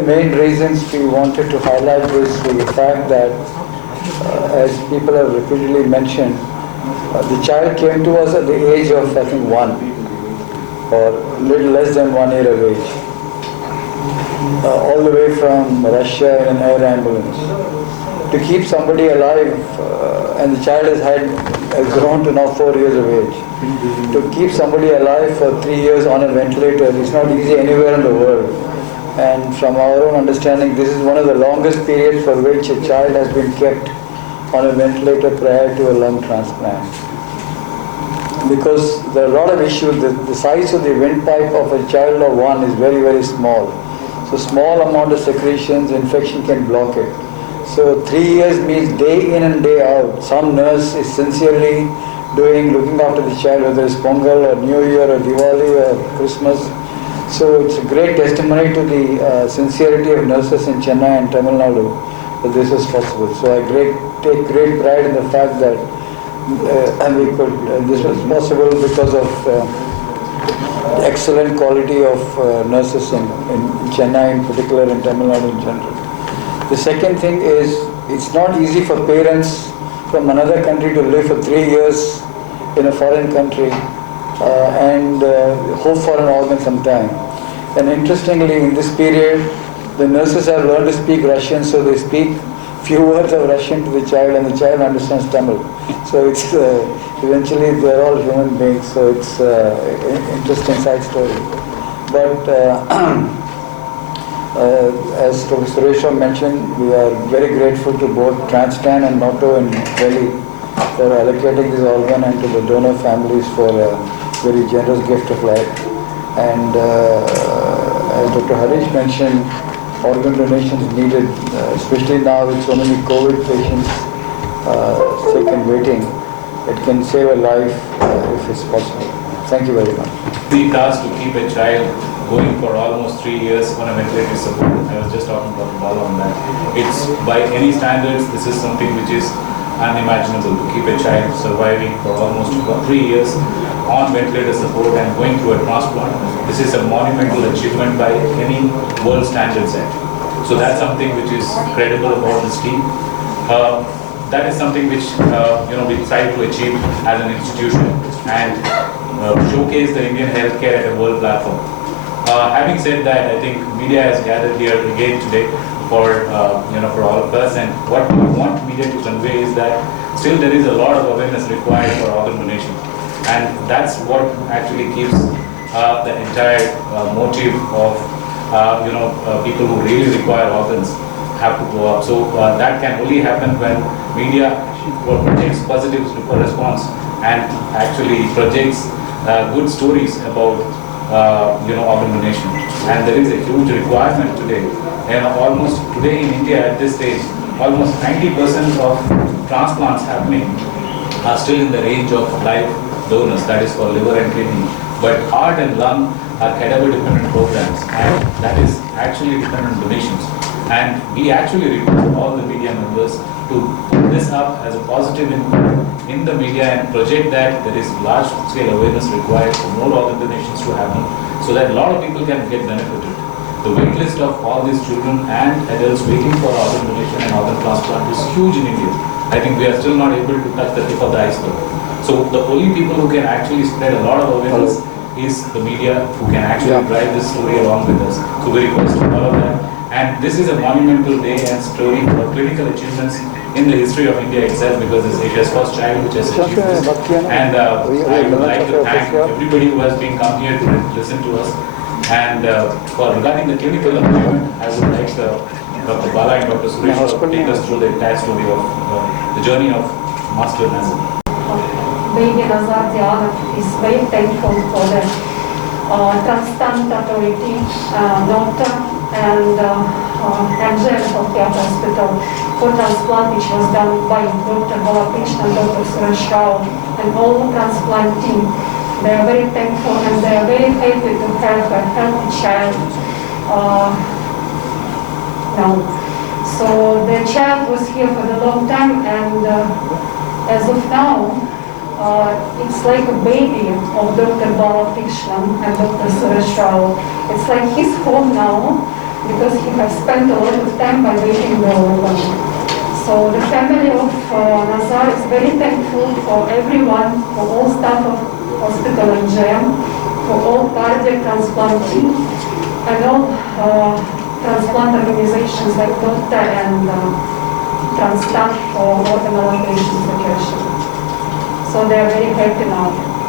the main reasons we wanted to highlight this was the fact that, as people have repeatedly mentioned, the child came to us at the age of, I think, 1 or a little less than 1 year of age, all the way from Russia in an air ambulance. To keep somebody alive, and the child has grown to now 4 years of age. To keep somebody alive for 3 years on a ventilator is not easy anywhere in the world. And from our own understanding, this is one of the longest periods for which a child has been kept on a ventilator prior to a lung transplant. Because there are a lot of issues. The size of the windpipe of a child of 1 is very, very small. So small amount of secretions, infection can block it. So 3 years means day in and day out. Some nurse is sincerely looking after the child, whether it's Pongal or New Year or Diwali or Christmas. So it's a great testimony to the sincerity of nurses in Chennai and Tamil Nadu that this is possible. So I take great pride in the fact that this was possible because of excellent quality of nurses in Chennai in particular and Tamil Nadu in general. The second thing is, it's not easy for parents from another country to live for 3 years in a foreign country and hope for an organ sometime. And interestingly, in this period, the nurses have learned to speak Russian, so they speak few words of Russian to the child, and the child understands Tamil. So it's eventually they're all human beings, so it's an interesting side story. But as Dr. Suresha mentioned, we are very grateful to both Transplant and NATO in Delhi for allocating this organ and to the donor families for a very generous gift of life. And as Dr. Harish mentioned, organ donation is needed, especially now with so many COVID patients sick and waiting. It can save a life if it's possible. Thank you very much. The task to keep a child going for almost 3 years on a ventilator support. I was just talking to Dr. Bala on that. It's, by any standards, this is something which is unimaginable, to keep a child surviving for almost 3 years on ventilator support and going through a transplant. This is a monumental achievement by any world standards set. So that's something which is credible about this team. That is something which we decided to achieve as an institution and showcase the Indian healthcare at a world platform. Having said that, I think media has gathered here again today for all of us, and what we want media to convey is that still there is a lot of awareness required for organ donation, and that's what actually keeps the entire motive of people who really require organs have to go up. So that can only happen when media projects positive response and actually projects good stories about organ donation. And there is a huge requirement today. And almost today in India at this stage, almost 90% of transplants happening are still in the range of live donors, that is for liver and kidney. But heart and lung are cadaver dependent programs, and that is actually dependent on donations. And we actually request all the media members to put this up as a positive in the media and project that there is large scale awareness required for more organ donations to happen, so that a lot of people can get benefited. The wait list of all these children and adults waiting for organ donation and organ transplant is huge in India. I think we are still not able to touch the tip of the iceberg. So the only people who can actually spread a lot of awareness is the media, who can actually drive this story along with us. So we request all of that. And this is a monumental day and story for clinical achievements in the history of India itself, because it's Asia's first child which has achieved this. And I would like to thank everybody who has been come here to listen to us. And regarding the clinical achievement, I would like Dr. Bala and Dr. Suresh to take us through the entire story of the journey of Master Nazar. Baby Nazar Diana is very thankful for the transplant authority, doctor, and MGM Healthcare Hospital for transplant, which was done by Dr. Balakrishna and Dr. Suresh Rao and all the transplant team. They are very thankful and they are very happy to have a healthy child now. So the child was here for a long time, and as of now, it's like a baby of Dr. Balakrishna and Dr. Suresh Rao. It's like his home now, because he has spent a lot of time by waiting the organ. So the family of Nazar is very thankful for everyone, for all staff of Hospital MGM, for all cardiac transplant team, and all transplant organizations like DOTA and Transplant for organ allocation vacation. So they are very happy now.